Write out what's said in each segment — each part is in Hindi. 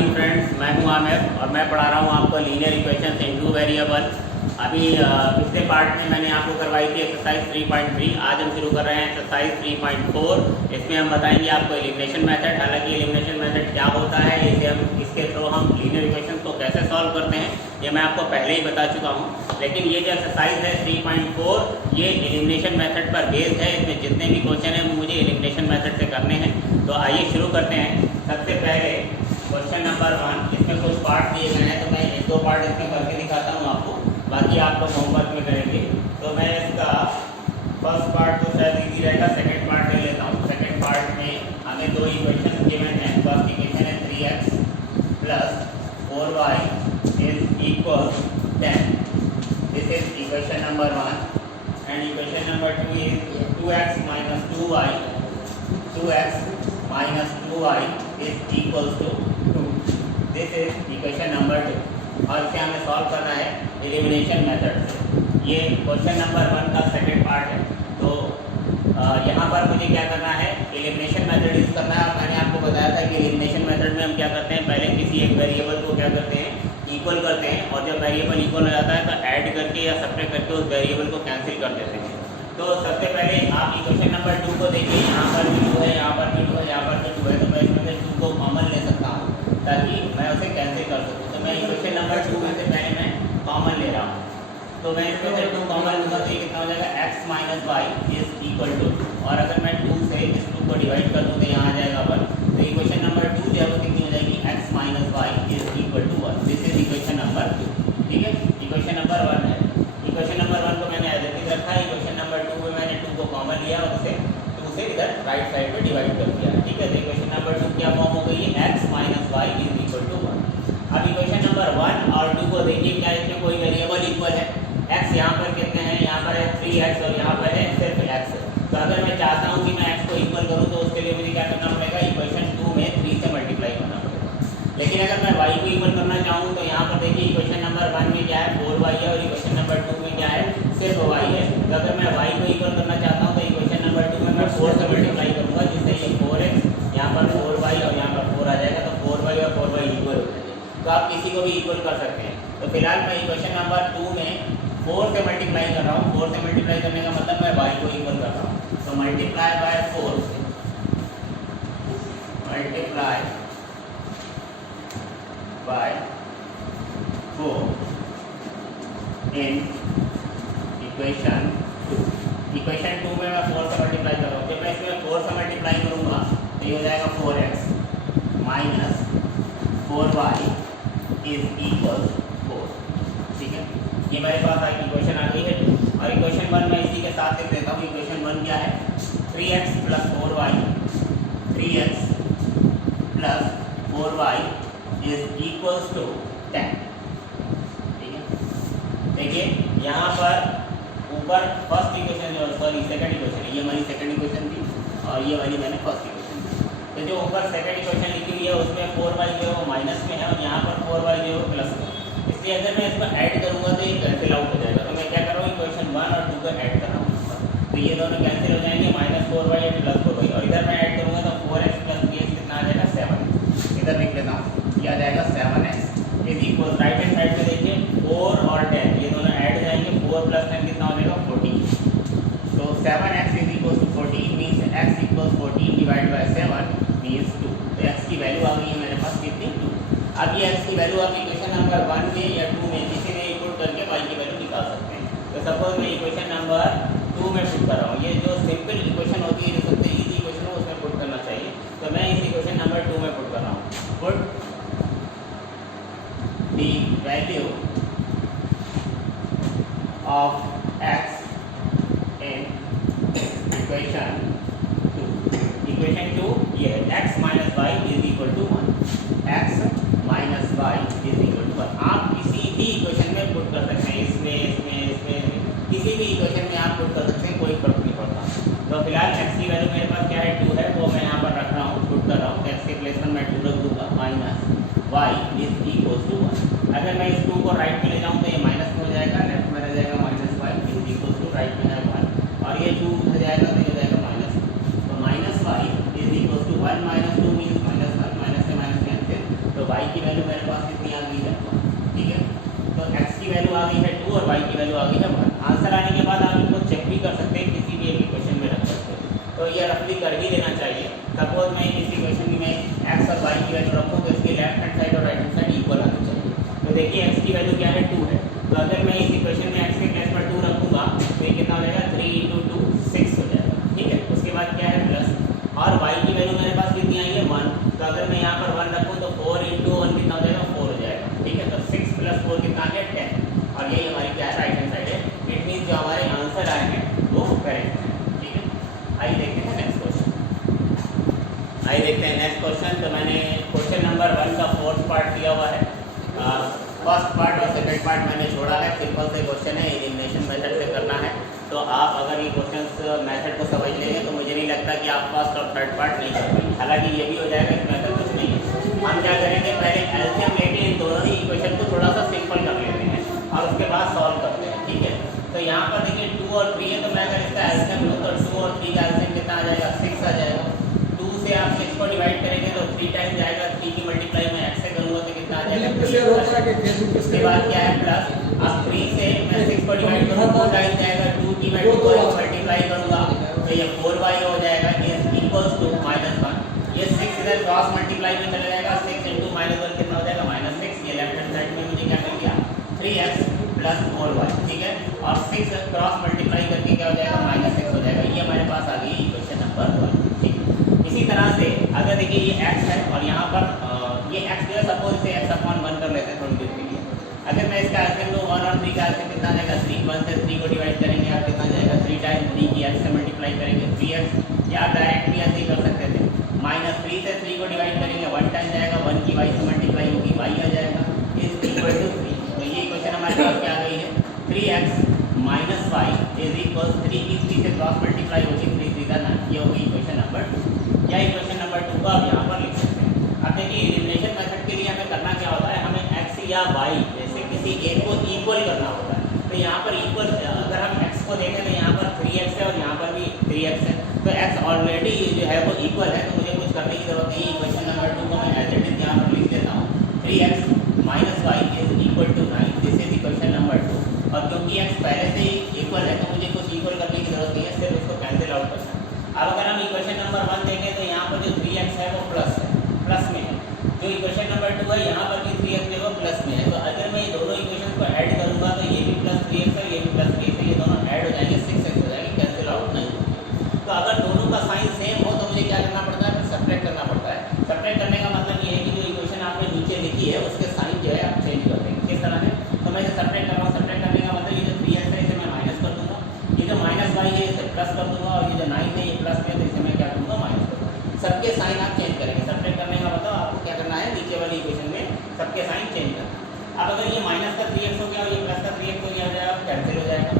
मॉर्निंग फ्रेंड्स, मैं हूं आमिर और मैं पढ़ा रहा हूं आपको लीनियर इक्वेशंस इन टू वेरिएबल। अभी पिछले पार्ट में मैंने आपको करवाई थी एक्सरसाइज 3.3। आज हम शुरू कर रहे हैं एक्सरसाइज 3.4। इसमें हम बताएंगे आपको एलिमिनेशन मेथड। हालांकि एलिमिनेशन मेथड क्या होता है, इसके थ्रू हम लीनियर इक्वेशंस को कैसे सॉल्व करते हैं, ये मैं आपको पहले ही बता चुका हूँ। लेकिन ये जो एक्सरसाइज है 3.4 ये एलिमिनेशन मेथड पर बेस्ड है। इसमें जितने भी क्वेश्चन हैं मुझे एलिमिनेशन मेथड से करने हैं। तो आइए शुरू करते हैं। सबसे पहले क्वेश्चन नंबर 1, इसमें कुछ पार्ट दिए गए हैं तो मैं एक दो पार्ट इसमें करके दिखाता हूँ आपको, बाकी आप लोग होमवर्क में करेंगे। तो मैं इसका फर्स्ट पार्ट तो शायद इजी रहेगा, सेकंड पार्ट ले लेता हूँ। सेकंड पार्ट में हमें दो इक्वेशन गिवन है। फर्स्ट इक्वेशन है 3x plus 4y is equal 10। This is equation number 1 and equation number 2 is 2x minus 2y is equals to 2. This is equation number 2 और इसे हमें सॉल्व करना है एलिमिनेशन मेथड से। ये क्वेश्चन नंबर 1 का सेकंड पार्ट है। तो यहाँ पर मुझे क्या करना है, एलिमिनेशन मेथड यूज करना है। और मैंने आपको बताया था कि एलिमिनेशन मेथड में हम क्या करते हैं, पहले किसी एक वेरिएबल को क्या करते हैं, इक्वल करते हैं। और जब वेरिएबल इक्वल हो जाता है तो ऐड करके या सब्ट्रैक्ट करके उस वेरिएबल को कैंसिल कर देते हैं। तो सबसे पहले आप इक्वेशन नंबर 2 को देखिए। यहाँ पर भी 2 है, यहाँ पर भी 2 है, यहाँ पर भी 2 है। तो मैं इसमें से 2 को कॉमन ले सकता हूँ ताकि मैं उसे कैंसिल कर सकूँ। तो मैं इक्वेशन नंबर 2 में से पहले मैं कॉमन ले रहा हूँ। तो मैं इसमें से 2 कॉमन लूँगा तो ये कितना हो जाएगा, x minus Y is equal to. और अगर मैं 2 से इस 2 को डिवाइड कर दूँ तो यहाँ आ जाएगा 1। तो इक्वेशन नंबर 2 जो है वो कितनी हो जाएगी, x minus Y is equal to 1। This is equation number 2। ठीक है, इक्वेशन नंबर 1 है। इक्वेशन नंबर 1 को मैंने एज इट इज रखा है। इक्वेशन नंबर 2 में मैंने 2 को कॉमन लिया और उसे 2 से इधर राइट साइड पे डिवाइड कर दिया। ठीक है, तो इक्वेशन नंबर 2 क्या फॉर्म हो गई है, x minus Y is equal to 1। अब इक्वेशन नंबर 1 और 2 को देखिए, क्या इसमें कोई वेरिएबल इक्वल है। x यहाँ पर कितने हैं, यहाँ पर है 3x और यहाँ पर है सिर्फ x। तो अगर मैं चाहता हूँ कि मैं x को इक्वल करूँ तो उसके लिए मुझे क्या करना पड़ेगा, इक्वेशन 2 में 3 से मल्टीप्लाई करना पड़ेगा। लेकिन अगर मैं y को इक्वल करना चाहूँ तो यहाँ पर देखिए इक्वेशन नंबर 1 में क्या है, 4y है और इक्वेशन नंबर 2 में क्या है, सिर्फ y है। तो अगर मैं y को इक्वल करना चाहता हूँ तो इक्वेशन नंबर 2 में मैं 4 से मल्टीप्लाई करूँगा, जिससे ये 4x यहाँ पर 4y और यहाँ पर 4 आ जाएगा। तो 4y और 4y इक्वल हो जाएंगे। तो आप किसी को भी इक्वल कर सकते हैं। तो फिलहाल मैं इक्वेशन नंबर 2 में 4 से मल्टीप्लाई कर रहा हूँ। 4 से मल्टीप्लाई करने का मतलब मैं y को इक्वल कर रहा हूँ। तो multiply by 4, multiply by 4 in equation 2। Equation 2 में मैं 4 से मल्टीप्लाई कर रहा हूँ। जब मैं इसमें 4 से मल्टीप्लाई करूँगा तो ये हो जाएगा 4x minus 4y is equal 4। ठीक है, ये मेरे पास इक्वेशन आ गई है 2। और इक्वेशन 1 मैं इसी के साथ लिख देता हूँ। इक्वेशन 1 क्या है, 3x plus 4y, 3x plus 4y is equals to 10। ठीक है, देखिए यहाँ पर ऊपर फर्स्ट इक्वेशन जो सॉरी सेकंड इक्वेशन है, ये हमारी सेकंड इक्वेशन थी और ये वाली मैंने फर्स्ट इक्वेशन दी। तो जो ऊपर सेकंड इक्वेशन लिखी हुई है उसमें 4y जो है वो माइनस में है और यहाँ पर 4y जो है वो प्लस में। इसलिए अगर मैं इसको ऐड करूँगा तो ये कैंसिल आउट हो जाएगा। तो मैं क्या कर रहा हूँ, इक्वेशन 1 और 2 को ऐड कर रहा हूँ। तो ये दोनों कैंसिल हो जाएंगे, माइनस 4y और प्लस 4y। और इधर मैं ऐड करूँगा तो 4x प्लस 3x कितना आ जाएगा, 7। इधर लिख लेता हूँ, ये आ जाएगा 7x is equal, right hand side पे देखिए 4 और 10 ये दोनों ऐड हो जाएंगे। 4 प्लस 10 कितना हो जाएगा, 14। तो 7x is equal to 14 means x equal 14 divide by 7 means 2। तो x की वैल्यू आ गई है मेरे पास कितनी, 2। अब ये x की वैल्यू आप इक्वेशन नंबर 1 में या 2 में किसी में इनपुट करके y की वैल्यू निकाल सकते हैं। तो सपोज मैं इक्वेशन नंबर 2 में पुट कर रहा हूँ। ये जो सिंपल इक्वेशन होती है, जो सबसे ईजी इक्वेशन हो उसमें पुट करना चाहिए। तो मैं इस इक्वेशन नंबर 2 में पुट कर रहा हूँ। Put the value of x in equation 2। Equation 2 ये है, x minus Y is equal to 1। x minus Y is equal to 1। आप किसी भी इक्वेशन में पुट कर सकते हैं, इसमें किसी भी इक्वेशन में आप पुट कर सकते हैं, कोई फर्क नहीं पड़ता। तो फिलहाल x की वैल्यू मेरे पास क्या है, 2 है, वो मैं यहाँ पर रख रहा हूँ, पुट कर रहा हूँ। x के प्लेस में मैं 2 रख दूँगा, minus y is equal to 1। अगर मैं इस 2 को राइट में ले जाऊँ तो ये माइनस में हो जाएगा, लेफ्ट में रह जाएगा minus y is equal to, right में है 1 और ये 2 हो जाएगा तो ये हो जाएगा माइनस। तो minus y is equal to 1 minus 2 means minus 1, minus से माइनस कैंसिल। तो y y की वैल्यू मेरे पास कितनी आ गई है, ठीक है। तो x की वैल्यू आ गई है 2 और y की वैल्यू आ गई है 1। आंसर आने के बाद आप इनको चेक भी कर सकते हैं, किसी भी एक इक्वेशन में रख सकते हैं। तो ये रफली कर ही देना चाहिए। सपोज मैं इस इक्वेशन में x और y की वैल्यू रखूँ तो इसकी लेफ्ट हैंड साइड और राइट हैंड साइड इक्वल आनी चाहिए। तो देखिए x की वैल्यू क्या है 2 है, तो अगर मैं इस इक्वेशन में x के प्लेस पर 2 रखूँगा तो ये कितना हो जाएगा 3 × 2 6 हो जाएगा, ठीक है। उसके बाद क्या है प्लस, और y की वैल्यू मेरे पास कितनी आई है 1, तो अगर मैं यहाँ पर 1 रखूँ तो 4 × 1 कितना हो जाएगा 4 हो जाएगा, ठीक है। तो 6 + 4 कितना आ गया 10, और यही हमारी क्या है राइट हैंड साइड है। इट मीन्स जो हमारे आंसर आए हैं वो करेक्ट है, ठीक है। आइए देखते हैं नेक्स्ट क्वेश्चन। आइए देखते हैं नेक्स्ट क्वेश्चन। तो मैंने क्वेश्चन नंबर 1 का 4th पार्ट दिया हुआ है। फर्स्ट पार्ट और सेकंड पार्ट मैंने छोड़ा है। सिंपल से क्वेश्चन है, एलिमिनेशन मेथड से करना है। तो आप अगर ये क्वेश्चन मेथड को समझ लेंगे तो मुझे नहीं लगता कि आप फर्स्ट और थर्ड पार्ट नहीं कर पाएंगे। हालांकि ये भी हो जाएगा, इस मेथड कुछ नहीं है। हम क्या करेंगे, पहले एलसीएम लेके इन दोनों ही इक्वेशन को थोड़ा सा सिंपल कर लेते हैं और उसके बाद सॉल्व करते हैं, ठीक है। तो यहाँ पर देखिए 2 और 3 है, तो मैं अगर इसका एलसीएम लूँ तो 2 और 3 का एलसीएम कितना आ जाएगा 6 आ जाएगा। 2 से आप 6 को डिवाइड करेंगे तो 3 टाइम जाएगा, 3 की मल्टीप्लाई में x से करूँगा तो कितना आ जाएगा। उसके बाद क्या है प्लस, अब 3 से मैं 6 को डिवाइड करूँ 2 टाइम जाएगा, 2 की मैं 2 को मल्टीप्लाई करूँगा तो ये 4y हो जाएगा इक्वल्स टू -1। ये 6 इधर क्रॉस मल्टीप्लाई में चला जाएगा, 6 × -1 कितना हो जाएगा -6। ये लेफ्ट हैंड साइड में मुझे क्या मिल गया 3x + 4y, ठीक है। और 6 क्रॉस मल्टीप्लाई करके क्या हो जाएगा -6 हो जाएगा। ये हमारे पास आ गई इक्वेशन नंबर 1, ठीक है। इसी तरह से अगर देखिए ये x है और यहाँ पर ये x जो है सपोज इसे x/1 कर लेते हैं थोड़ी देर के लिए। अगर मैं इसका एलसीएम लूँ 1 और 3 का एलसीएम कितना जाएगा 3, 1 से 3 को डिवाइड करेंगे आप कितना जाएगा 3 टाइम 3 की x से मल्टीप्लाई करेंगे 3x, या डायरेक्टली ऐसे ही कर सकते थे। -3 से 3 को डिवाइड करेंगे 1 टाइम जाएगा, 1 की y से मल्टीप्लाई होगी y आ जाएगा इज इक्वल टू 3। तो ये इक्वेशन हमारे पास क्या आ गई है 3x - y इज इक्वल 3 की 3 से क्रॉस मल्टीप्लाई होगी 3 3 का 9। ये होगी इक्वेशन नंबर 2। या इक्वेशन नंबर 2 को आप यहाँ पर लिख सकते हैं। अब देखिए एलिमिनेशन मेथड के लिए हमें करना क्या होता है, हमें x या y जैसे किसी एक को इक्वल करना होता है। तो यहाँ पर इक्वल, अगर हम x को देखें तो यहाँ पर 3x है और यहाँ पर भी 3x है, तो x ऑलरेडी जो है वो इक्वल है, तो मुझे कुछ करने की जरूरत नहीं है। इक्वेशन नंबर 2 को मैं एज इट इज यहाँ पर लिख देता हूँ 3x - y is equal to 9। This is equation number 2। और क्योंकि x पहले से ही इक्वल है तो मुझे कुछ इक्वल करने की जरूरत नहीं है, सिर्फ इसको कैंसिल आउट करना है। अब अगर हम इक्वेशन नंबर 1 देखें तो यहाँ पर जो 3x है वो प्लस में है, जो इक्वेशन नंबर 2 है यहाँ पर भी 3x जो है प्लस में है। तो अगर मैं ये दोनों इक्वेशन को ऐड करूँगा तो ये भी +3x है, ये भी +3x है, ये दोनों ऐड हो जाएंगे 6x हो जाएंगे, कैंसिल आउट नहीं होगी। तो अगर दोनों का साइन सेम हो तो मुझे क्या करना पड़ता है, फिर सब्ट्रैक्ट करना पड़ता है। सब्ट्रैक्ट करने का मतलब ये है कि जो इक्वेशन आपने नीचे लिखी है उसके साइन जो है आप चेंज कर देंगे। किस तरह है, तो मैं इसे सब्ट्रैक्ट कर रहा हूँ। सब्ट्रैक्ट करने का मतलब ये जो 3x है इसे मैं माइनस कर दूँगा, ये जो -y है इसे प्लस कर दूँगा, और ये जो 9 है ये प्लस है तो इसे मैं क्या करूँगा माइनस कर दूँगा। सबके साइन आप चेंज करेंगे। सब्ट्रैक्ट करने का मतलब आपको क्या करना है, नीचे वाली इक्वेशन में सबके साइन चेंज करना। अब अगर ये माइनस का 3x हो गया और ये प्लस का 3x हो गया कैंसिल हो जाएगा।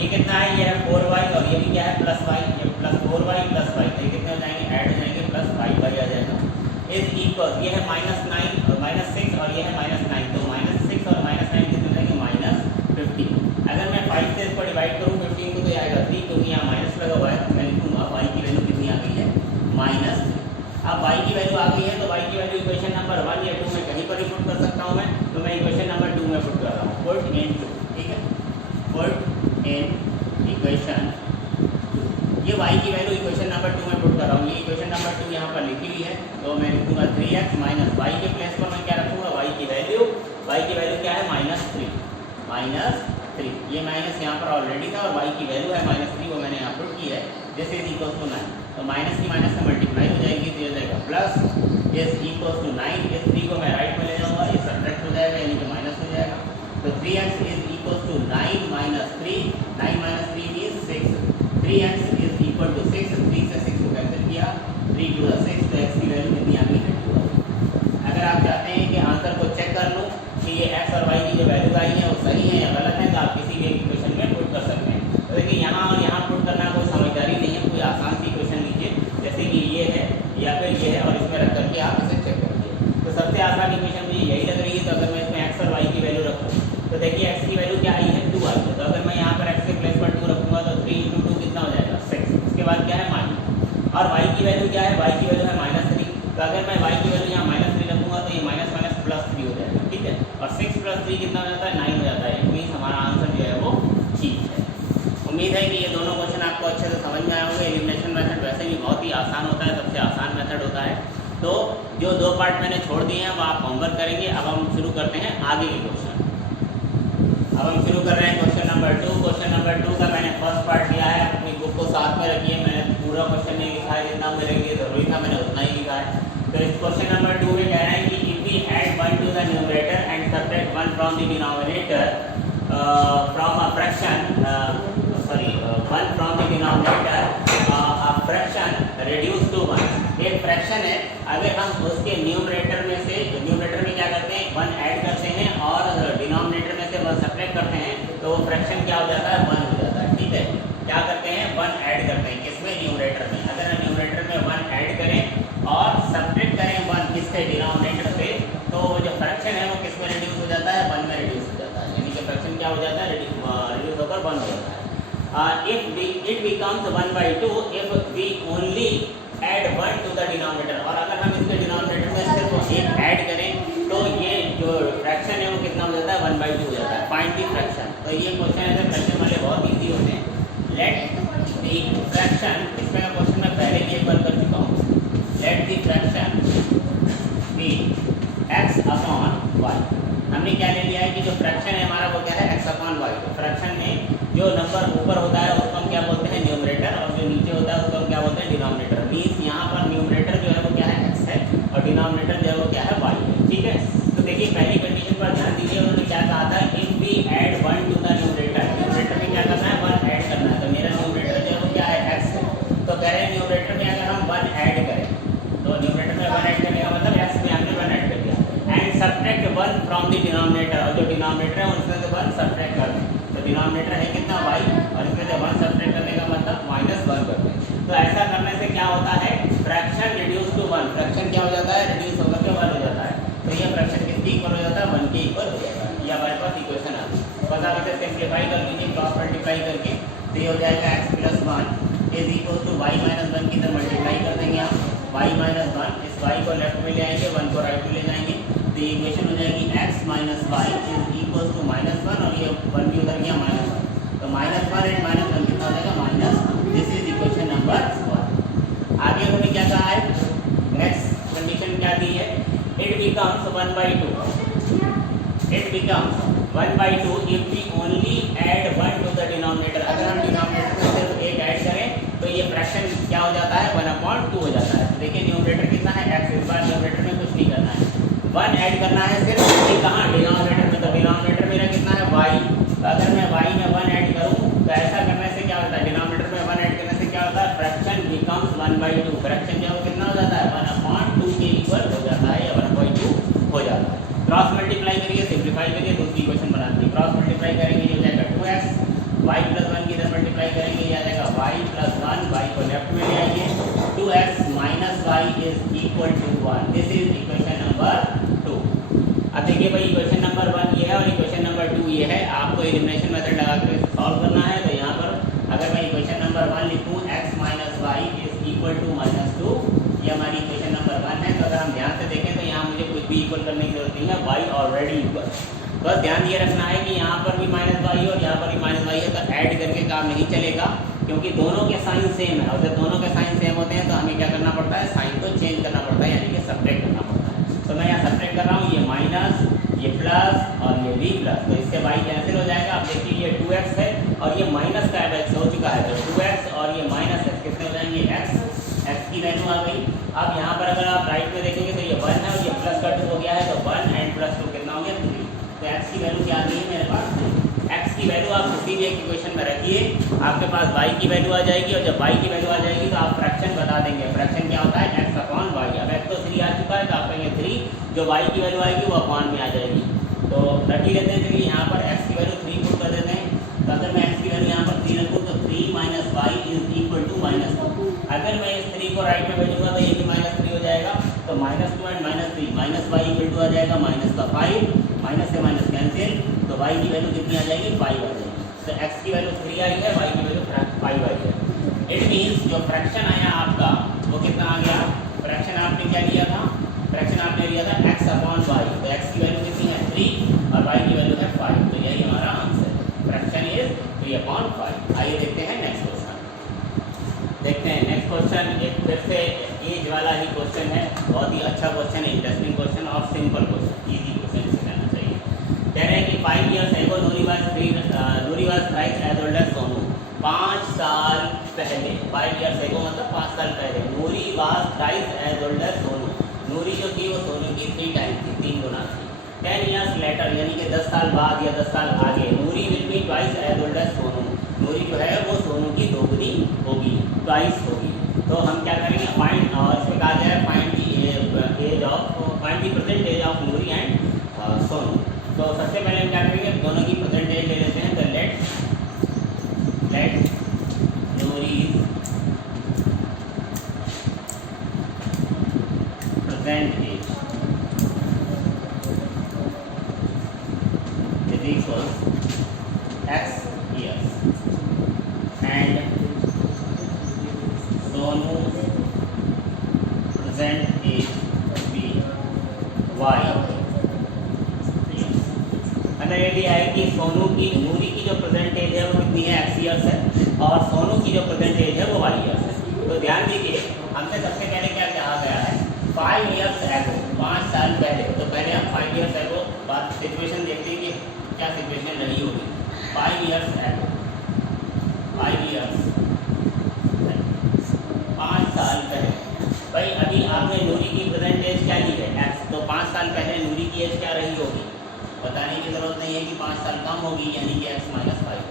ये कितना है, ये है 4y और ये भी क्या है +y, ये +4y + y, तो ये कितने हो जाएंगे ऐड हो जाएंगे +5y आ जाएगा इज इक्वल, ये है -9 और -6 और ये है -9, तो -6 और -9 कितने हो जाएंगे -15। अगर मैं 5 से इसको डिवाइड करूँ 15 को तो आएगा 3, क्योंकि यहाँ माइनस लगा हुआ है तो मैं लिखूँगा y की वैल्यू कितनी आ गई है -3। अब y की वैल्यू आ गई है तो y की वैल्यू इक्वेशन नंबर 1 या 2 में कहीं पर भी पुट कर सकता हूँ मैं, तो मैं इक्वेशन नंबर 2 में पुट कर रहा हूँ, पुट इन 2, ठीक है, पुट इन इक्वेशन 2। ये y की वैल्यू इक्वेशन नंबर 2 में पुट कर रहा हूँ। ये इक्वेशन नंबर 2 यहाँ पर लिखी हुई है, तो मैं लिखूँगा 3x - y के प्लेस पर मैं क्या रखूँगा y की वैल्यू क्या है -3। ये माइनस यहाँ पर ऑलरेडी था और y की वैल्यू है -3, वो मैंने यहाँ पुट की है। दिस इज इक्वल टू 9, तो माइनस की माइनस से मल्टीप्लाई हो जाएगी तो ये हो जाएगा प्लस इज इक्वल टू 9। इस 3 को मैं राइट में ले जाऊँगा, ये सब्ट्रैक्ट हो जाएगा यानी कि माइनस हो जाएगा। तो 3x is equal to 9 - 3, 9 - 3 is 6, 3x is equal to 6, 3 से 6 को कैंसिल किया, 3 × 6, तो x की वैल्यू कितनी आ गई है 2। अगर आप चाहते हैं कि आंसर को चेक कर लूँ कि ये x और y की जो वैल्यू आई है वो सही है या गलत है, तो आप किसी भी इक्वेशन में पुट कर सकते हैं। तो देखिए यहाँ और यहाँ पुट करना कोई समझदारी नहीं है, कोई आसान सी इक्वेशन लीजिए जैसे कि ये है या फिर ये है और इसमें रख करके आप इसे चेक करिए। तो सबसे आसान इक्वेशन मुझे यही लग रही है। तो अगर मैं इसमें x और y की वैल्यू रखूँ तो देखिए x की वैल्यू क्या आई है 2 आई है, तो अगर मैं यहाँ पर x के प्लेस पर 2 रखूँगा तो 3 × 2 कितना हो जाएगा 6। उसके बाद क्या है माइनस, और y की वैल्यू क्या है, y की वैल्यू है -3, तो अगर मैं y की वैल्यू यहाँ -3 रखूँगा तो ये माइनस 3 कितना हो जाता है 9 हो जाता है। इट मीन्स हमारा आंसर जो है वो ठीक है। उम्मीद है कि ये दोनों क्वेश्चन आपको अच्छे से समझ में आए होंगे। एलिमिनेशन मेथड वैसे भी बहुत ही आसान होता है, सबसे आसान मेथड होता है। तो जो 2 पार्ट मैंने छोड़ दिए हैं वो आप होमवर्क करेंगे। अब हम शुरू करते हैं आगे के क्वेश्चन। अब हम शुरू कर रहे हैं क्वेश्चन नंबर 2। क्वेश्चन नंबर 2 का मैंने फर्स्ट पार्ट लिया है, अपनी बुक को साथ में रखिए। मैंने पूरा क्वेश्चन नहीं लिखा है, जितना मेरे लिए जरूरी था मैंने उतना ही लिखा है। तो इस क्वेश्चन नंबर 2 में कह रहे हैं कि if we add 1 to the numerator and subtract 1 from the denominator from a fraction 1 from the denominator a fraction reduce to 1। एक फ्रैक्शन है, अगर हम उसके न्यूमरेटर में से, न्यूमरेटर में क्या करते हैं 1 ऐड करते हैं और डिनोमिनेटर में से 1 सब्ट्रैक्ट करते हैं, तो वो फ्रैक्शन क्या हो जाता है 1 हो जाता है। ठीक है, क्या करते हैं 1 ऐड करते हैं, किसमें न्यूमरेटर में। अगर हम न्यूमरेटर में 1 ऐड करें और सब्ट्रैक्ट करें 1 किससे डिनोमिनेटर से, तो जो फ्रैक्शन है वो किसमें रिड्यूस हो जाता है 1 में रिड्यूस हो जाता है। यानी कि फ्रैक्शन क्या हो जाता है रिड्यूस होकर 1 हो जाता है। If it becomes 1/2 if we only add 1 to the denominator। और अगर हम इसके डिनोमिनेटर में सिर्फ 1 ऐड करें तो ये जो फ्रैक्शन है वो कितना हो जाता है 1/2 हो जाता है। Find the fraction. तो ये क्वेश्चन ऐसे फ्रैक्शन वाले बहुत इजी होते हैं। लेट द फ्रैक्शन, इसमें का क्वेश्चन मैं पहले भी एक बार कर चुका हूँ। Let the fraction be x upon y। हमने क्या ले लिया है कि जो फ्रैक्शन है हमारा वो क्या है x अपॉन y। तो फ्रैक्शन में जो नंबर ऊपर होता है उसको हम क्या बोलते हैं न्यूमरेटर, और जो नीचे होता है उसको हम क्या बोलते हैं डिनोमिनेटर। मीन्स यहाँ पर न्यूमरेटर जो है वो क्या है x है और डिनोमिनेटर जो है वो क्या है y है। ठीक है, तो देखिए पहली कंडीशन पर ध्यान दीजिए, उन्होंने क्या कहा था if we add 1 to the numerator. Numerator में क्या करना है 1 ऐड करना है। तो मेरा न्यूमरेटर जो है वो क्या है x है। तो कह रहे हैं न्यूमरेटर में अगर हम 1 ऐड करें, तो न्यूमरेटर में 1 ऐड करने का मतलब x में हमने 1 ऐड कर दिया। And subtract 1 from the denominator, और जो डिनोमिनेटर है उसमें से 1 सब्ट्रैक्ट कर दें। तो डिनोमिनेटर है कितना y, और इसमें से 1 सब्ट्रैक्ट करने का मतलब -1 करते हैं। तो ऐसा करने से क्या होता है फ्रैक्शन रिड्यूस टू 1। फ्रैक्शन क्या हो जाता है रिड्यूस होकर के 1 हो जाता है। तो ये फ्रैक्शन किसके इक्वल हो जाता है 1 के इक्वल हो जाता है। ये हमारे पास इक्वेशन आ गई। बस आप इसे सिंप्लीफाई कर लीजिए, क्रॉस मल्टीप्लाई करके, तो ये हो जाएगा x + 1 is equal to y - 1 की तरह मल्टीप्लाई कर देंगे आप। y - 1, इस y को लेफ्ट में ले आएंगे, 1 को राइट में ले जाएंगे, तो ये इक्वेशन हो जाएगी x - y is equal to -1, और ये 1 भी उधर गया -1, तो -1 एंड -1 कितना हो जाएगा -। This is equation number 1। आगे उन्होंने क्या कहा है, नेक्स्ट कंडीशन क्या दी है, it becomes 1/2। It becomes 1/2 if we only add 1 to the denominator. अगर हम डिनोमिनेटर में सिर्फ 1 ऐड करें तो ये फ्रैक्शन क्या हो जाता है 1/2 हो जाता है। देखिए न्यूमरेटर कितना है x, इस बार न्यूमरेटर में कुछ नहीं करना है, 1 ऐड करना है सिर्फ। ये कहाँ डिनोमिनेटर में, तो डिनोमिनेटर मेरा कितना है y। तो अगर मैं y में 1 ऐड करूँ तो ऐसा करने से क्या होता है, डिनोमिनेटर में 1 ऐड करने से क्या होता है फ्रैक्शन बिकम्स 1/2। फ्रैक्शन जो है कितना हो जाता है 1/2 के इक्वल हो जाता है, या 1/2 हो जाता है। क्रॉस मल्टीप्लाई करिए, सिंप्लीफाई करिए, दूसरी इक्वेशन बनाते हैं। क्रॉस मल्टीप्लाई करेंगे ये हो जाएगा 2x, y + 1 की इधर मल्टीप्लाई करेंगे ये आ जाएगा y + 1, y को लेफ्ट में ले आइए, 2x - y is equal to 1। This is equation number 2। अब देखिए भाई इक्वेशन नंबर 1 ये है और इक्वेशन नंबर 2 ये है। आपको एलिमिनेशन मेथड लगा कर सॉल्व करना है। तो यहाँ पर अगर मैं इक्वेशन नंबर 1 लिखूँ x - y is equal to -2, ये हमारी इक्वेशन नंबर 1 है। तो अगर हम ध्यान से देखें तो यहाँ मुझे कुछ भी इक्वल करने की जरूरत नहीं है, y ऑलरेडी इक्वल। बस ध्यान ये रखना है कि यहाँ पर भी -y और यहाँ पर भी -y है, तो ऐड करके काम नहीं चलेगा, क्योंकि दोनों के साइन सेम है। और जब दोनों के साइन सेम होते हैं तो हमें क्या करना पड़ता है, साइन को चेंज करना पड़ता है, यानी कि सब्ट्रैक्ट करना पड़ता है। तो मैं यहाँ सब्ट्रैक्ट कर रहा हूँ, ये माइनस, ये प्लस और ये भी प्लस, तो इससे y कैंसिल हो जाएगा। अब देखिए ये 2x है और ये माइनस का x हो चुका है, तो 2x और ये -x कितने हो जाएंगे x की वैल्यू आ गई। अब यहाँ पर अगर आप राइट में देखेंगे तो ये 1 है और ये प्लस का 2 हो गया है, तो 1 एंड +2 कितना हो गया 3। तो x की वैल्यू क्या आ गई है मेरे पास, x की वैल्यू आप किसी भी एक इक्वेशन में रखिए, आपके पास y की वैल्यू आ जाएगी, और जब y की वैल्यू आ जाएगी तो आप फ्रैक्शन बता देंगे। फ्रैक्शन क्या होता है x अपॉन y। अब x तो 3 आ चुका है, तो आप कहेंगे 3, जो y की वैल्यू आएगी वो अपॉन में आ जाएगी। तो रख ही लेते हैं, चलिए यहाँ पर x की वैल्यू 3 पुट कर देते हैं। तो अगर मैं x की वैल्यू यहाँ पर 3 रखूँ तो 3 - y इज इक्वल टू -2। अगर मैं इस 3 को राइट में भेजूंगा तो ये भी -3 हो जाएगा, तो -2 एंड -3 -y इक्वल टू आ जाएगा -5, माइनस से माइनस कैंसिल, तो y की वैल्यू कितनी आ जाएगी 5 आ जाएगी। तो x की वैल्यू 3 आई है, y की वैल्यू 5 आई है। इट मीन्स जो फ्रैक्शन आया आपका वो कितना आ गया, फ्रैक्शन आपने क्या लिया था, फ्रैक्शन आपने लिया था x अपॉन y। तो x की वैल्यू कितनी है 3 और y की वैल्यू अच्छा क्वेश्चन है, इंटरेस्टिंग क्वेश्चन और सिंपल क्वेश्चन, इजी क्वेश्चन इसे कहना चाहिए। कह रहे हैं कि 5 years ago Nuri was thrice as old as Sonu। 5 साल पहले, 5 years ago मतलब 5 साल पहले, नूरी was thrice as old as Sonu. नूरी जो थी वो सोनू की 3 टाइम थी, 3 गुना थी। 10 years later यानी कि 10 साल बाद या 10 साल आगे, नूरी will be twice as old as Sonu. नूरी जो है वो सोनू की दोगुनी होगी, ट्वाइस होगी। तो हम क्या करेंगे, फाइंड, और इसमें कहा जाए find the present age of Noori and Sonu. तो सबसे पहले हम क्या करेंगे, दोनों की प्रेजेंट एज ले लेते हैं। तो let Noori present age is equal x years and Sonu present age be y। अंदर ये दिया है कि सोनू की, नूरी की जो प्रेजेंट एज है वो कितनी है, x years है, और सोनू की जो प्रेजेंट एज है वो y years है। तो ध्यान दीजिए, हमसे सबसे पहले क्या कहा गया है, 5 years ago, 5 साल पहले। तो पहले हम 5 years ago बात सिचुएशन देखते हैं कि क्या सिचुएशन रही होगी। 5 years ago, 5 years, 5 साल पहले। भाई अभी आपने नूरी की प्रेजेंट एज क्या ली है, x। तो 5 साल पहले नूरी की एज क्या रही होगी, बताने की जरूरत नहीं है कि 5 साल कम होगी, यानी कि x माइनस 5।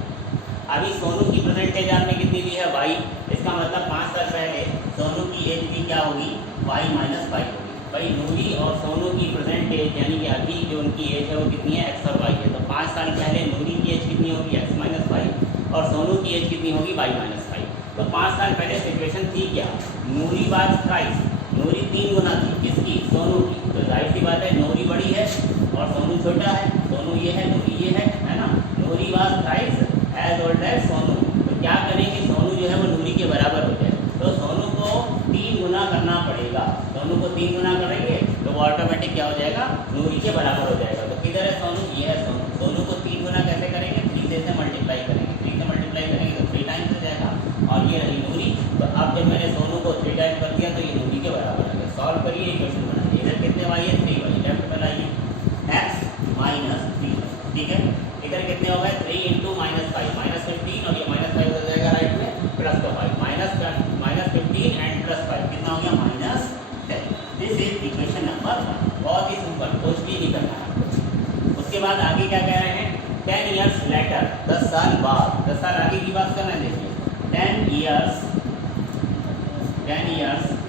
अभी सोनू की प्रेजेंट एज आपने कितनी ली है, y। इसका मतलब 5 साल पहले सोनू की एज भी क्या होगी, y माइनस 5 होगी। भाई नूरी और सोनू की प्रेजेंट एज यानी कि अभी जो उनकी एज है वो कितनी है, x और y है। तो 5 साल पहले नूरी की एज कितनी होगी, x माइनस 5, और सोनू की एज कितनी होगी, y माइनस 5। तो 5 साल पहले सिचुएशन थी क्या, नूरी वाज थ्राइस, नूरी 3 गुना थी, किसकी, सोनू की। तो जाहिर सी बात है नूरी बड़ी है और सोनू छोटा है, सोनू ये है, नूरी ये है ना। Noori was thrice as old as Sonu. तो क्या करेंगे, सोनू जो है वो नूरी के बराबर हो जाए। तो सोनू को 3 गुना करना पड़ेगा, सोनू को 3 गुना करेंगे तो वो ऑटोमेटिक क्या हो जाएगा, नूरी के बराबर हो जाएगा। तो किधर है सोनू, ये है सोनू। सोनू को 3 गुना कैसे करेंगे, 3 से मल्टीप्लाई करेंगे, 3 से मल्टीप्लाई करेंगे तो 3 टाइम्स हो जाएगा, और ये रही नूरी। तो अब जब मैंने सोनू को 3 टाइम्स कर दिया तो ये नूरी के बराबर है। सॉल्व करिए, इक्वेशन बनाइए। इधर कितने वाई है, 3 वाई, लेफ्ट बनाइए, x माइनस 3, ठीक है। इधर कितने हो गए, 3 इंटू माइनस 5, माइनस 15, और ये माइनस 5 हो जाएगा राइट में, प्लस का 5, माइनस 15 एंड प्लस 5 कितना हो गया, minus 10। This is equation number 1। बहुत ही सिंपल, कुछ भी नहीं करना है। उसके बाद आगे क्या कह रहे हैं, 10 years later, 10 साल बाद, 10 साल आगे की बात करना है। देखिए 10 years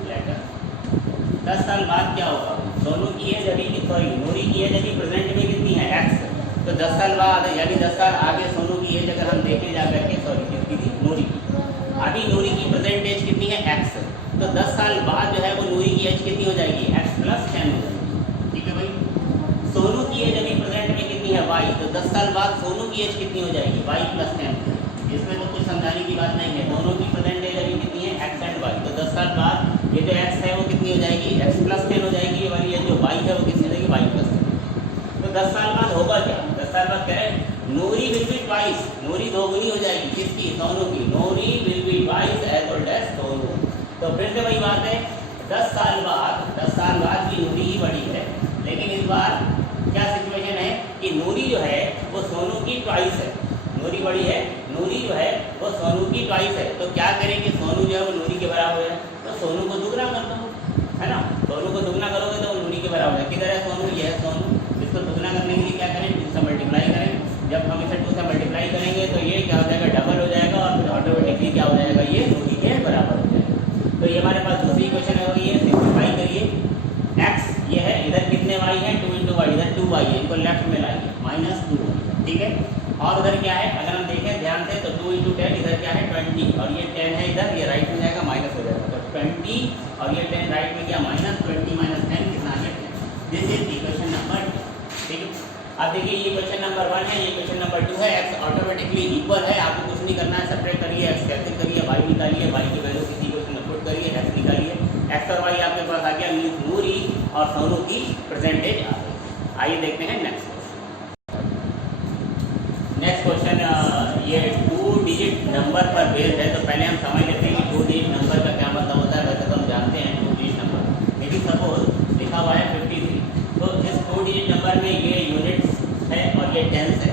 later, 10 साल बाद क्या होगा, सोनू की एज अभी, सॉरी नूरी की एज अभी प्रेजेंट में कितनी है, x। तो 10 साल बाद यानी 10 साल आगे सोनू की एज अगर हम देखें जा करके, सॉरी कितनी थी, नूरी की, अभी नूरी की प्रेजेंट एज कितनी है, x। तो 10 साल बाद जो है वो नूरी की एज कितनी हो जाएगी, x प्लस 10 हो जाएगी, ठीक है भाई। सोनू की एज अभी प्रेजेंट में कितनी है, y। तो 10 साल बाद सोनू की एज कितनी हो जाएगी, y प्लस 10। इसमें तो कुछ समझाने की बात नहीं है, दोनों की प्रेजेंट एज अभी कितनी है, x एंड y। तो 10 साल बाद ये जो x है वो कितनी हो जाएगी, x प्लस 10 हो जाएगी, ये वाली जो y है वो कितनी हो जाएगी, y प्लस 10। तो 10 साल बाद होगा क्या, 10 साल बाद कह रहे हैं Noori will be twice, Noori दोगुनी हो जाएगी, किसकी, सोनू की। Noori will be twice as old as Sonu. तो फिर से वही बात है, 10 साल बाद की नूरी ही बड़ी है, लेकिन इस बार क्या सिचुएशन है कि नूरी जो है वो सोनू की ट्वाइस है, नूरी बड़ी है, नूरी जो है वो सोनू की ट्वाइस है। तो क्या करेंगे, सोनू जो है वो नूरी के बराबर है, तो सोनू को दुगना कर दो, है ना। सोनू को दुगना करोगे तो वो नूरी के बराबर है। किधर है सोनू, ये है सोनू। इसको दुगना करने के लिए क्या करें, 2 से मल्टीप्लाई करें। जब हम इसे 2 से मल्टीप्लाई करेंगे तो ये क्या हो जाएगा, डबल हो जाएगा, और फिर ऑटोमेटिकली क्या हो जाएगा, ये नूरी के बराबर हो जाएगा। तो ये हमारे पास दूसरी इक्वेशन हो गई है। सिंप्लीफाई करिए, x ये है, इधर कितने y है, 2 इंटू वाई, इधर 2y है, इनको लेफ्ट में लाइए, माइनस 2, ठीक है। और उधर क्या है, अगर हम देखें ध्यान से तो 2 इंटू 10, इधर क्या है 20, और ये 10 है इधर, ये राइट में जाएगा, माइनस हो जाएगा। तो 20 और ये 10 राइट में गया, माइनस 20 माइनस 10 कितना है, 10। दिस इज इक्वेशन नंबर 2, ठीक है। अब देखिए ये क्वेश्चन नंबर 1 है, ये क्वेश्चन नंबर 2 है। x ऑटोमेटिकली इक्वल है, आपको कुछ नहीं करना है, सेपरेट करिए, x कैंसिल करिए, y निकालिए, y की वैल्यू किसी क्वेश्चन में पुट करिए, x निकालिए, x और y आपके पास आ गया, नूरी और सोनू की प्रेजेंटेज आ गई। आइए देखते हैं नेक्स्ट क्वेश्चन। ये 2 डिजिट नंबर पर बेस्ड है, तो पहले हम समझ लेते हैं कि 2 डिजिट नंबर का क्या मतलब होता है। वैसे तो हम जानते हैं 2 डिजिट नंबर, लेकिन सपोज देखा लिखा हुआ है 53। तो इस 2 डिजिट नंबर में ये यूनिट्स है और ये टेंस है।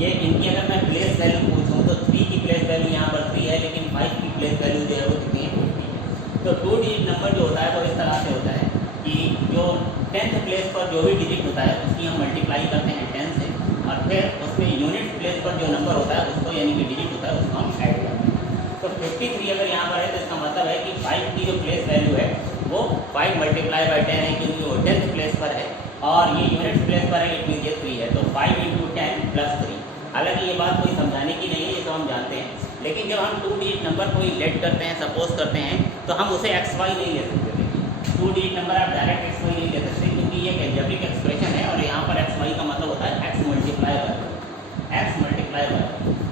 ये इनकी अगर मैं प्लेस वैल्यू पूछूँ तो 3 की प्लेस वैल्यू यहाँ पर 3 है, लेकिन 5 की प्लेस वैल्यू जो है वो कितनी है, 50 है। तो 2 डिजिट नंबर जो होता है वो इस तरह से होता है कि जो 10th प्लेस पर जो भी डिजिट होता है उसकी हम मल्टीप्लाई करते हैं 10 से, और फिर उसमें यूनिट प्लेस पर जो नंबर होता है उसको, यानी कि डिजिट होता है, उसको हम ऐड करते हैं। तो 53 अगर यहाँ पर है तो इसका मतलब है कि 5 की जो प्लेस वैल्यू है वो 5 मल्टीप्लाई बाई 10 है, क्योंकि वो 10th प्लेस पर है और ये यूनिट प्लेस पर है, इट मीन ये 3 है। तो 5 × 10 + 3। हालांकि ये बात कोई समझाने की नहीं है, ये तो हम जानते हैं, लेकिन जब हम 2 डिजिट नंबर कोई लेट करते हैं, सपोज करते हैं, तो हम उसे XY नहीं ले सकते। देखिए 2 डिजिट नंबर आप डायरेक्ट XY नहीं ले सकते, क्योंकि ये एक अलजेब्रिक एक्सप्रेशन है और यहाँ पर XY का मतलब होता है x मल्टीप्लाई बाय।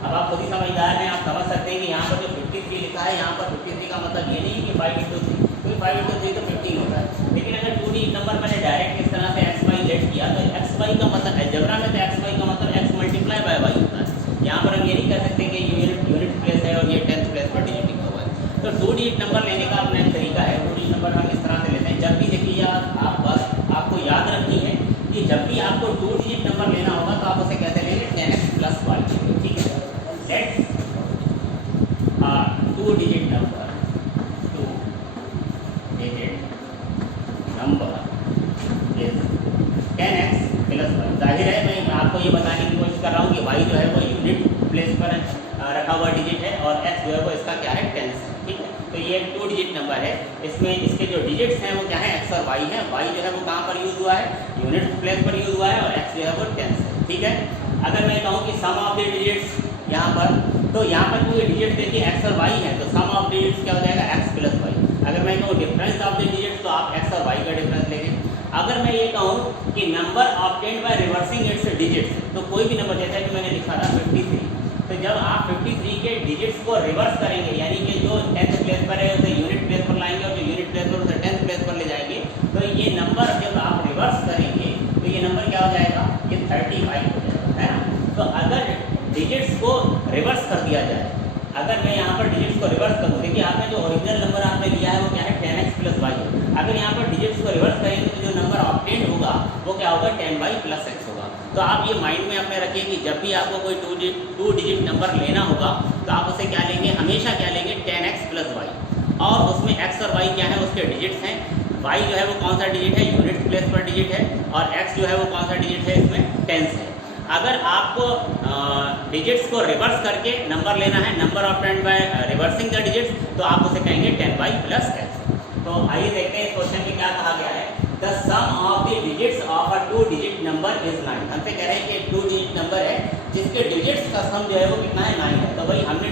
अब आप खुद ही समझदार हैं, आप समझ सकते हैं कि यहाँ पर जो 53 लिखा है, यहाँ पर 53 का मतलब ये नहीं कि 5 × 3, क्योंकि 5 × 3 तो 15 होता है। लेकिन अगर 2 डिजिट नंबर मैंने डायरेक्ट इस तरह से XY लेट किया तो XY का मतलब अलजेब्रा में तो XY का मतलब x मल्टीप्लाई बाय y होता है। यहाँ पर हम ये नहीं कह सकते कि यूनिट प्लेस है और ये 10th प्लेस पर डिजिट लिखा हुआ है। तो 2 डिजिट नंबर लेने का अपना एक तरीका है। 2 डिजिट नंबर हम इस तरह से लेते हैं। जब भी देखिए आप बस आपको याद रखनी है कि जब भी आपको 2 डिजिट नंबर लेना होगा तो आप उसे कैसे लेंगे, 10x + y। ठीक है, let's 2 digit number is 10x + y। जाहिर है मैं आपको ये बताने की कोशिश कर रहा हूँ कि y जो है वो यूनिट प्लेस पर रखा हुआ डिजिट है और x जो है वो इसका क्या है, टेंस। ठीक है, तो ये 2 डिजिट नंबर है। इसमें इसके जो डिजिट्स हैं वो क्या है, x और y है। y जो है वो कहाँ पर यूज़ हुआ है, यूनिट प्लेस पर यूज़ हुआ है, और x जो है वो टेंस है। ठीक है, अगर मैं कहूँ कि सम ऑफ द डिजिट्स यहाँ पर, तो यहाँ पर जो डिजिट देखिए x और y है, तो सम ऑफ डिजिट्स क्या हो जाएगा, x + y। अगर मैं कहूँ डिफरेंस ऑफ द डिजिट्स, तो आप x और y का डिफरेंस लेंगे। अगर मैं ये कहूँ कि number obtained by reversing it's digits, तो कोई भी नंबर, जैसा कि मैंने लिखा था 53, तो जब आप 53 के डिजिट्स को रिवर्स करेंगे, यानी कि जो 10th प्लेस पर है उसे यूनिट प्लेस पर लाएंगे और जो यूनिट प्लेस पर उसे 10th प्लेस पर ले जाएंगे, तो ये नंबर जब आप रिवर्स करेंगे तो ये नंबर क्या हो जाएगा, ये 35 हो जाएगा, है ना। तो अगर डिजिट्स को रिवर्स कर दिया जाए, अगर मैं यहाँ पर डिजिट्स को रिवर्स करूँ, देखिए आपने जो ओरिजिनल नंबर आपने लिया है वो क्या है, 10x + y है। अगर यहाँ पर डिजिट्स को रिवर्स करेंगे तो जो नंबर ऑब्टेन्ड होगा वो क्या होगा, 10y + x होगा। तो आप ये माइंड में अपने रखिए कि जब भी आपको कोई 2 डिजिट नंबर लेना होगा तो आप उसे क्या लेंगे, हमेशा क्या लेंगे, 10x + y, और उसमें x और y क्या है, उसके डिजिट्स हैं। y जो है वो कौन सा डिजिट है, यूनिट प्लेस पर डिजिट है, और x जो है वो कौन सा डिजिट है, इसमें टेंस है। अगर आपको डिजिट्स को रिवर्स करके नंबर लेना है, number obtained by reversing the digits, तो आप उसे कहेंगे 10y + x। तो आइए देखते हैं इस क्वेश्चन में क्या कहा गया है। The sum of the digits of a 2 digit number is 9। हमसे कह रहे हैं कि 2 डिजिट नंबर है जिसके डिजिट्स का सम जो है वो कितना है, 9 है। तो भाई हमने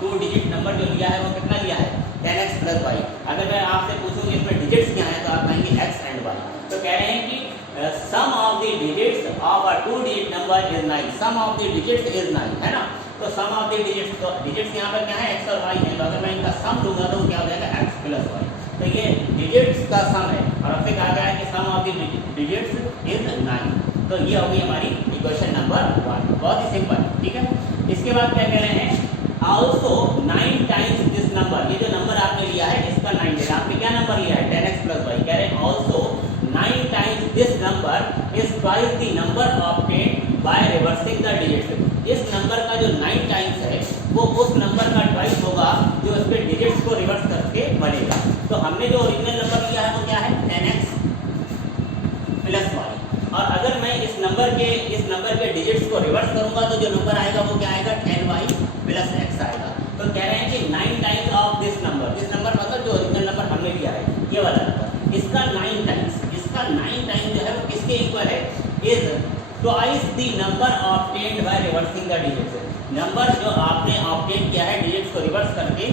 2 डिजिट नंबर जो लिया है वो कितना लिया है, 10x + y। अगर मैं आपसे पूछूँ कि इसमें डिजिट्स क्या है, तो आप कहेंगे x and y। तो कह रहे हैं कि sum of the digits of a 2 digit number is 9। Sum of the digits is 9, है ना। तो सम ऑफ द डिजिट्स, तो डिजिट्स यहाँ पर क्या है, x और y है। तो अगर मैं इनका सम लूँगा तो क्या हो जाएगा, x + y। तो ये डिजिट्स का सम है और हमसे कहा गया है कि sum of the digits is 9। तो ये होगी हमारी इक्वेशन नंबर 1। बहुत ही सिंपल, ठीक है। इसके बाद क्या कह रहे हैं, ऑल्सो 9 टाइम्स दिस नंबर। ये जो नंबर आपने लिया है इसका 9 है। आपने क्या नंबर लिया है, 10x + y। कह रहे हैं also 9 times this number is twice the number obtained by reversing the digits. इस नंबर का जो 9 टाइम्स है वो उस नंबर का ट्वाइस होगा जो इसके डिजिट्स को रिवर्स करके बनेगा। तो हमने जो ओरिजिनल नंबर लिया है वो क्या है, 10x + y। और अगर मैं इस नंबर के डिजिट्स को रिवर्स करूंगा तो जो नंबर आएगा वो क्या आएगा, 10y + x आएगा। तो कह रहे हैं कि 9 टाइम्स ऑफ दिस नंबर मतलब जो ओरिजिनल नंबर हमने लिया है ये वाला नंबर, इसका 9 टाइम्स जो है वो किसके इक्वल है, is twice the number obtained by reversing the digits. Number जो आपने ऑब्टेन किया है डिजिट्स को रिवर्स करके,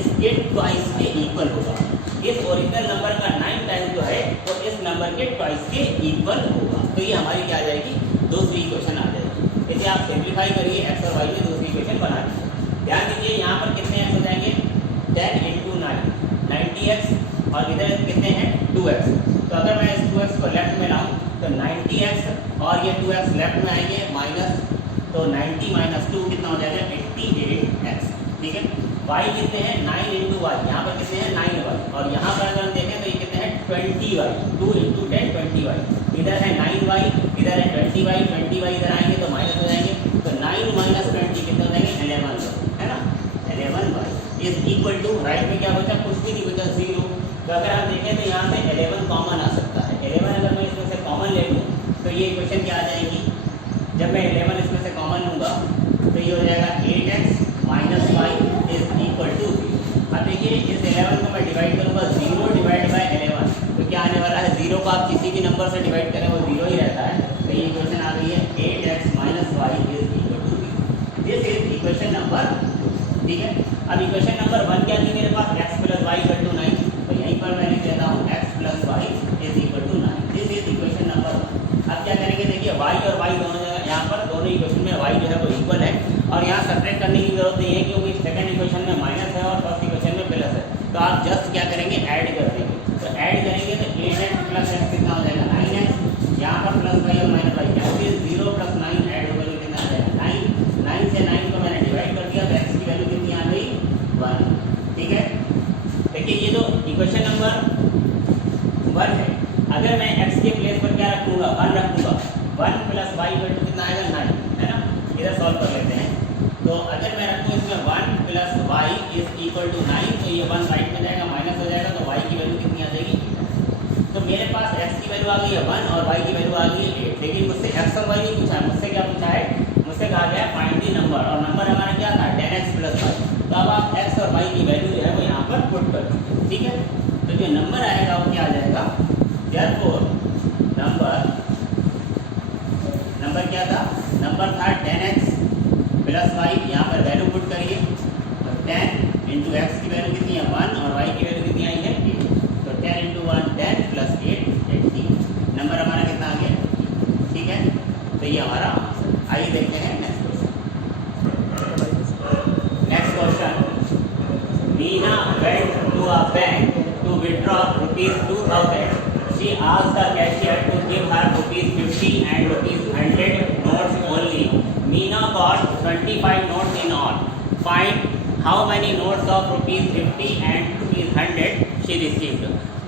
इसके ट्वाइस के इक्वल होगा। इस ओरिजिनल नंबर का 9 टाइम्स जो है वो इस नंबर के ट्वाइस के इक्वल होगा। तो ये हमारी क्या आ जाएगी, दूसरी इक्वेशन आ जाएगी। इसे आप सिंप्लीफाई करिए, x और y में दूसरी इक्वेशन बना दीजिए। ध्यान दीजिए यहाँ पर कितने x हो जाएंगे, 10 × 9 90x, और इधर कितने हैं, 2x। तो अगर मैं इस 2x को लेफ्ट में लाऊँ तो 90x और ये 2x लेफ्ट में आएंगे माइनस, तो 90 - 2 कितना हो जाएगा, 88x। ठीक है, y कितने हैं, 9 × y। यहाँ पर कितने हैं, 9y, और यहाँ पर अगर हम देखें तो ये कितने हैं, 20y, 2 × 10 20y, इधर है 9y, इधर है 20y, 20y इधर आएंगे तो माइनस हो जाएंगे, तो 9 - 20 कितने हो जाएंगे 11, है ना 11y is equal to, right में क्या बचा, कुछ भी नहीं बचा, 0। तो अगर हम देखें तो यहाँ से 11 कॉमन आ सकता है, 11 अगर मैं इसमें से कॉमन ले लूँ तो ये इक्वेशन क्या आ जाएगी, जब मैं 11 इसमें से कॉमन लूँगा तो ये हो जाएगा 8x - y is equal to 0। अब देखिए इस 11 को मैं डिवाइड करूँगा 0 डिवाइड बाय 11 तो क्या आने वाला है, 0 को आप किसी भी नंबर से डिवाइड करें वो 0 ही रहता है, तो ये इक्वेशन आ गई है 8x - y is equal to 0। This is equation number, ठीक है। अब इक्वेशन नंबर 1 क्या थी मेरे पास, x + y = 9, तो यहीं पर मैं लिख देता हूँ x + y is equal to 9। This is equation number 1। अब क्या करेंगे, देखिए y और y दोनों जगह, यहाँ पर दोनों इक्वेशन में y जो है वो इक्वल है और यहाँ सब्ट्रैक्ट करने की जरूरत नहीं है क्योंकि सेकंड इक्वेशन में माइनस है और फर्स्ट इक्वेशन में प्लस है, तो आप जस्ट क्या करेंगे, ऐड कर देंगे। तो ऐड करेंगे तो 8x + x कितना हो जाएगा 9x, यहाँ पर प्लस y और माइनस y कैंसिल, 0 + 9 ऐड होकर कितना आ जाएगा 9, 9 से 9 को मैंने डिवाइड कर दिया तो x की वैल्यू कितनी आ गई 1, ठीक है। देखिए ये तो इक्वेशन नंबर 1 है। अगर मैं x के प्लेस पर क्या रखूँगा, 1 रखूँगा, 1 + y = कितना आएगा 9, है ना। इधर सॉल्व कर लेते हैं, तो अगर मैं रखूँ इसमें 1 + y इज इक्वल टू 9 तो ये 1 राइट में जाएगा, माइनस हो जाएगा, तो y की वैल्यू कितनी आ जाएगी, तो मेरे पास x की वैल्यू आ गई है 1 और y की वैल्यू आ गई है 8। लेकिन मुझसे x और y नहीं पूछा है, मुझसे क्या पूछा है, मुझसे कहा गया फाइंड द नंबर, और नंबर हमारा क्या था 10x + y। तो अब आप x और y की वैल्यू जो है वो यहाँ पर पुट कर दीजिए, ठीक है। तो जो नंबर आएगा वो क्या आ जाएगा, देयरफॉर नंबर क्या था, नंबर था 10x + y, यहाँ पर वैल्यू पुट करिए, तो 10 × x की वैल्यू कितनी है 1 और y की वैल्यू कितनी आई है 8, तो 10 × 1 10 + 8 18, नंबर हमारा कितना आ गया, ठीक है। तो ये हमारा आंसर। आइए देखते हैं next question. Meena went to a bank to withdraw ₹2000. She asked the cashier to give her ₹50 and ₹100 notes only. Meena got 25 notes in all. Find how many notes of ₹50 and ₹100 she received.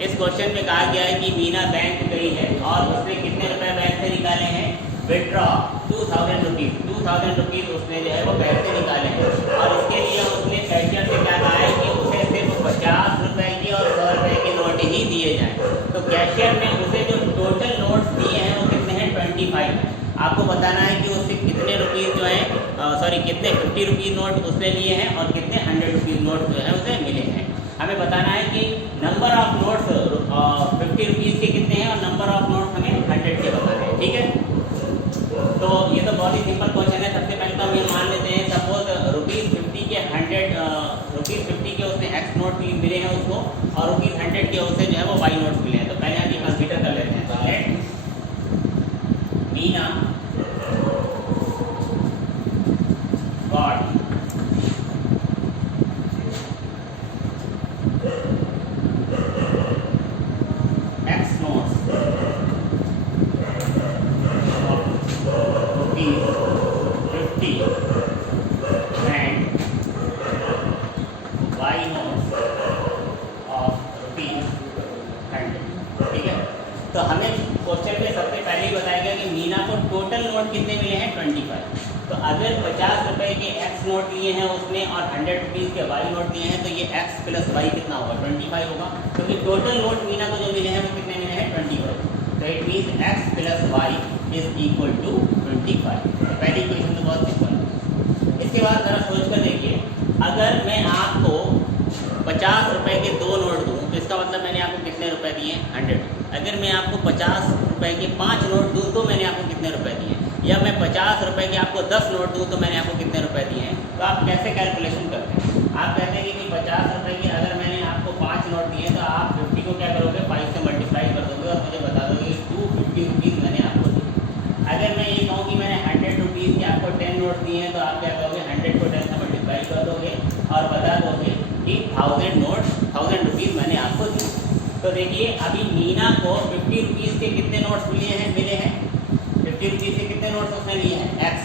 इस क्वेश्चन में कहा गया है कि मीना बैंक गई है और उसने कितने रुपए बैंक से निकाले हैं, विड्रॉ 2000 रुपीज़, 2000 रुपीज़ उसने जो है वो बैंक से निकाले हैं और इसके लिए उसने कैशियर से क्या कहा है कि उसे सिर्फ 50 रुपए की और 100 रुपए के नोट ही दिए जाएं। तो कैशियर ने उसे जो टोटल नोट्स दिए हैं वो कितने हैं 25 हैं। आपको बताना है कि उससे कितने रुपीज़ जो है कितने 50 रुपीज़ नोट उसने लिए हैं और कितने 100 रुपीज़ नोट जो है उसे मिले हैं। हमें बताना है कि नंबर ऑफ नोट्स 50 रुपीज़ के कितने हैं और नंबर ऑफ नोट्स हमें 100 के बताने हैं, ठीक है। तो ये तो बहुत ही सिंपल क्वेश्चन है। सबसे पहले तो हम ये मान लेते हैं, सपोज ₹50 के 100 के उसने x नोट मिले हैं उसको और ₹100 के उसे जो है वो y नोट्स मिले हैं। तो पहले हम ये कंसीडर कर लेते हैं। तो let Meena got x notes ₹50 and y notes of ₹100, ठीक है। तो हमें क्वेश्चन में सबसे पहले ही बताया गया कि मीना को टोटल नोट कितने मिले हैं 25। तो अगर 50 रुपए के x नोट लिए हैं उसने और 100 रुपीज़ के y नोट लिए हैं तो ये x + y कितना होगा 25 होगा, क्योंकि टोटल नोट मीना को जो मिले हैं वो कितने मिले हैं 25। तो it means x + y is equal to 25। तो पहली इक्वेशन तो बहुत सिंपल है। इसके बाद जरा सोच कर देखिए, अगर मैं आपको 50 रुपए के 2 नोट दूँ तो इसका मतलब मैंने आपको कितने रुपए दिए 100। अगर मैं आपको 50 रुपए के 5 नोट दूँ तो मैंने आपको कितने रुपए दिए, या मैं 50 रुपए के आपको 10 नोट दूँ तो मैंने आपको कितने रुपए दिए हैं। तो आप कैसे कैलकुलेशन करते हैं, आप कहते हैं कि 50 रुपए के अगर मैंने आपको 5 नोट दिए तो आप 50 को क्या करोगे 5 से मल्टीप्लाई कर दोगे और मुझे बता दोगे कि 250 रुपीज़ मैंने आपको दिए। अगर मैं ये कहूँ कि मैंने 100 रुपीज़ के आपको 10 नोट दिए हैं तो आप क्या करोगे 100 को 10 से मल्टीप्लाई कर दोगे और बता दोगे कि 1000 रुपीज़ मैंने आपको दिए। तो देखिए अभी मीना को 50 रुपीज़ के कितने नोट्स मिले हैं 50 रुपीज़ के कितने नोट्स उसने लिए हैं x।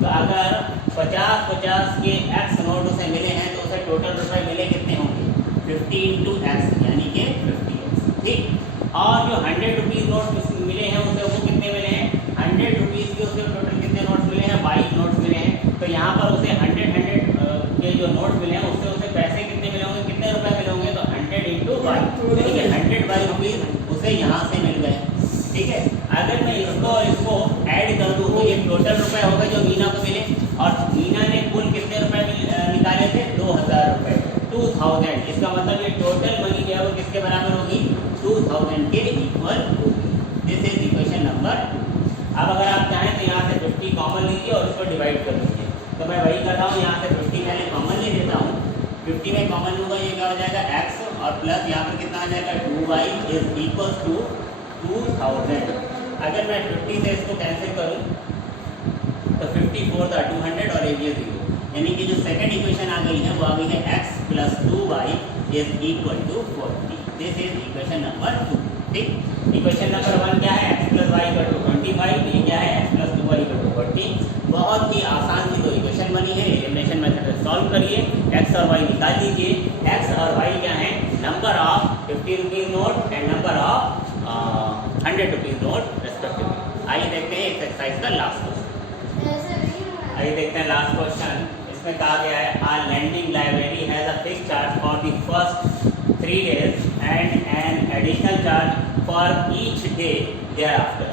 तो अगर 50 के x नोट उसे मिले हैं तो उसे टोटल रुपए मिले कितने होंगे 50 × x यानी कि 50x, ठीक। और जो 100 रुपीज़ नोट मिले हैं उसे वो कितने मिले हैं, 100 रुपीज़ के उसे टोटल कितने नोट्स मिले हैं, 22 नोट्स मिले हैं। तो यहाँ पर उसे 100 के जो नोट मिले हैं उससे उसे पैसे कितने मिले होंगे, कितने रुपए मिले होंगे, तो 100 इंटू 22, यानी कि 100 बाई रुपीज़ उसे यहाँ से मिल गए। ठीक है, अगर मैं इसको ऐड कर दूँ तो ये टोटल रुपए हो गए जो मीना को मिले, और मीना ने कुल कितने रुपए निकाले थे, 2000 रुपए, 2000। इसका मतलब ये टोटल मनी जो है वो किसके बराबर होगी, 2000 के इक्वल होगी। This is equation number. अब अगर आप चाहें तो यहाँ से 50 कॉमन लीजिए और उसको डिवाइड कर दीजिए। तो मैं वही कर रहा हूँ, यहाँ से 50 पहले कॉमन ले लेता हूँ। 50 में कॉमन होगा, ये क्या हो जाएगा x, और प्लस यहाँ पर कितना आ जाएगा 2y इज इक्वल टू 2000। अगर मैं 50 से इसको कैंसिल करूँ तो 54 था 200 और ये 0, यानी कि जो सेकंड इक्वेशन आ गई है वो आ गई है x plus 2y is equal to 40। This is equation number 2। ठीक, इक्वेशन नंबर 1 क्या है, x plus y equal to 25, ये क्या है x plus 2y equal to 40। बहुत ही आसान सी दो इक्वेशन बनी है, एलिमिनेशन मेथड से सॉल्व करिए, x और y निकाल लीजिए। x और y क्या है, number of 50 rupees note and number of 100 rupees note respectively. आइए देखते हैं इस एक्सरसाइज का लास्ट क्वेश्चन। आइए देखते हैं लास्ट क्वेश्चन। इसमें कहा गया है are lending library has a fixed charge for the first 3 days and an additional charge for each day thereafter.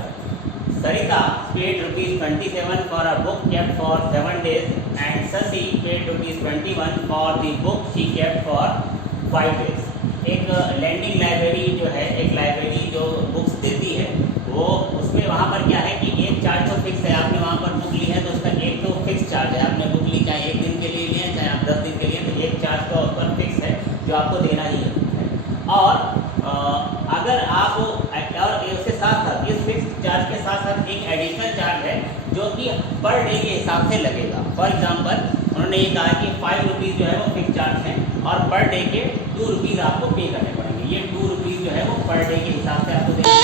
Sarita paid ₹27 for a book kept for 7 days and Sasi paid ₹21 for the book she kept for 5 days. एक लैंडिंग लाइब्रेरी जो है, एक लाइब्रेरी जो बुक्स देती है, वो उसमें वहाँ पर क्या है कि एक चार्ज तो फिक्स है। आपने वहाँ पर बुक ली है तो उसका एक तो फिक्स चार्ज है। आपने बुक ली चाहे 1 दिन के लिए लिए चाहे आप 10 दिन के लिए, तो एक चार्ज तो ऊपर फिक्स है जो आपको देना ही है। और अगर आप और उसके साथ साथ इस फिक्स चार्ज के साथ साथ एक एडिशनल चार्ज है जो कि पर डे के हिसाब से लगेगा। फॉर एग्जांपल उन्होंने ये कहा कि 5 रुपीज़ जो है वो फिक्स चार्ज है और पर डे के 2 रुपीज़ आपको पे करने पड़ेंगे। ये 2 रुपीज़ जो है वो पर डे के हिसाब से आपको देना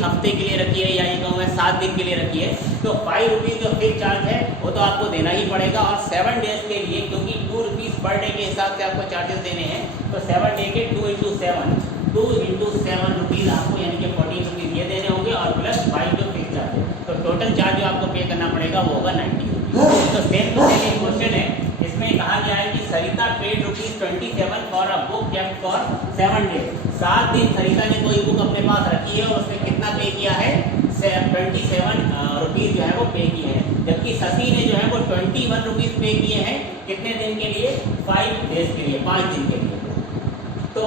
हफ्ते के लिए रखी है या ये कहूँ मैं 7 दिन के लिए रखी है, तो 5 रुपीज़ जो फिक्स चार्ज है वो तो आपको देना ही पड़ेगा। और 7 डेज के लिए क्योंकि 2 रुपीज़ पर डे के हिसाब से आपको चार्जेस देने हैं, तो 7 डे के 2 इंटू 7 रुपीज़ आपको यानी कि 14 रुपीज़ ये देने होंगे और प्लस 5 जो फिक्स चार्ज है, तो टोटल चार्ज जो आपको पे करना पड़ेगा वो होगा 90 रुपीज़। तो सेम टू सेम एक क्वेश्चन है, इसमें कहा गया है कि Sarita paid ₹27 for a book kept for 7 days. 7 दिन सरिता ने कोई बुक अपने पास रखी है और उसने कितना पे किया है, 27 रुपीज़ जो है वो पे किए हैं। जबकि शशि ने जो है वो 21 रुपीज़ पे किए हैं कितने दिन के लिए, 5 डेज के लिए, 5 दिन के लिए। तो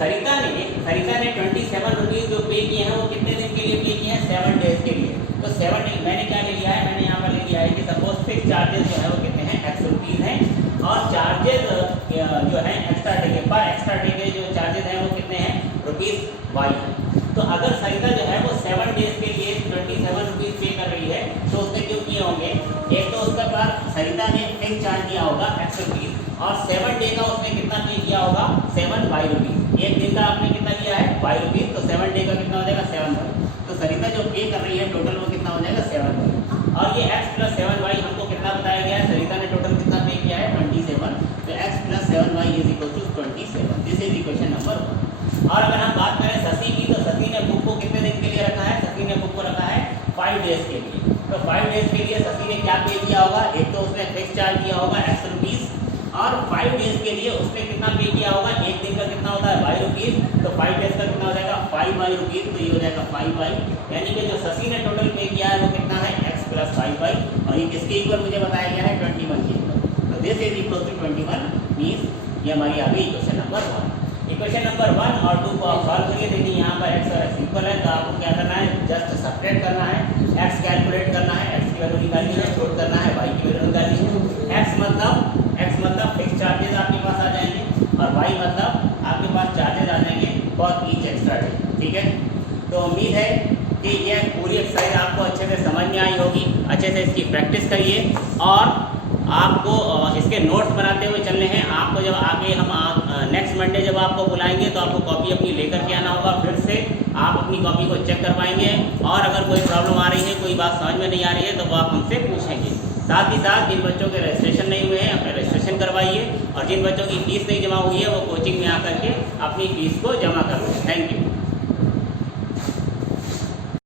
सरिता ने 27 रुपीज़ जो पे किए हैं वो कितने दिन के लिए पे किए हैं, 7 डेज के लिए। तो 7 डे मैंने क्या ले लिया है, मैंने यहाँ पर ले लिया है कि सपोज फिक्स चार्जेस जो है वो कितने हैं, x रुपीज़ हैं, और चार्जेस जो है एक्स्ट्रा डे के पर एक्स्ट्रा डे के जो चार्जेस हैं वो कितने हैं, ₹y है। तो अगर सरिता जो है वो 7 डेज के लिए 27 रुपीज़ पे कर रही है तो उसने क्यों किए होंगे, एक तो उसके बाद सरिता ने फिक्स चार्ज दिया होगा x रुपीज़, और 7 डे का उसने कितना पे किया होगा, 7y रुपीज़। एक दिन का आपने कितना किया है, y रुपीज़, तो 7 डे का कितना हो जाएगा, 7y। तो सरिता जो पे कर रही है टोटल वो कितना हो जाएगा, 7y। और ये x प्लस 7y हमको कितना बताया गया है, सरिता ने टोटल कितना पे किया है, 27। तो x plus 7y is equal to 27। This is equation number 1। और अगर हम बात करें शशि की, तो शशि ने बुक को कितने दिन के लिए रखा है, शशि ने बुक को रखा है 5 डेज के लिए। तो 5 डेज के लिए शशि ने क्या पे किया होगा, एक तो उसने फिक्स चार्ज दिया होगा x रुपीज़, और 5 डेज के लिए उसने कितना पे किया होगा, एक दिन का कितना होता है, y रुपीज़, तो 5 डेज का कितना हो जाएगा, 5y रुपीज़, तो ये हो जाएगा 5y। यानी कि जो शशि ने टोटल पे किया है वो कितना है, x प्लस 5y, और ये किसके इक्वल मुझे बताया गया है, 21 के इक्वल। तो this is equal to 21 means ये हमारी आ गई इक्वेशन नंबर 1। इक्वेशन नंबर 1 और 2 को आप सॉल्व करिए। देखिए यहाँ पर x और x इक्वल है, तो आपको क्या करना है, जस्ट सब्ट्रैक्ट करना है, x कैलकुलेट करना है, x की वैल्यू निकालनी है, पुट करना है, y की वैल्यू निकालनी है। x मतलब फिक्स चार्जेस आपके पास आ जाएंगे, और y मतलब आपके पास चार्जेस आ जाएंगे फॉर ईच एक्स्ट्रा डे। ठीक है, तो उम्मीद है कि यह पूरी एक्सरसाइज आपको अच्छे से समझ में आई होगी। अच्छे से इसकी प्रैक्टिस करिए और आपको इसके नोट्स बनाते हुए चलने हैं। आपको जब आगे हम मंडे जब आपको बुलाएंगे तो आपको कॉपी अपनी लेकर के आना होगा। फिर से आप अपनी कॉपी को चेक करवाएंगे और अगर कोई प्रॉब्लम आ रही है, कोई बात समझ में नहीं आ रही है, तो वो आप हमसे पूछेंगे। साथ ही साथ जिन बच्चों के रजिस्ट्रेशन नहीं हुए हैं अपना रजिस्ट्रेशन करवाइए, और जिन बच्चों की फ़ीस नहीं जमा हुई है वो कोचिंग में आकर के अपनी फ़ीस को जमा करवाइए। Thank you.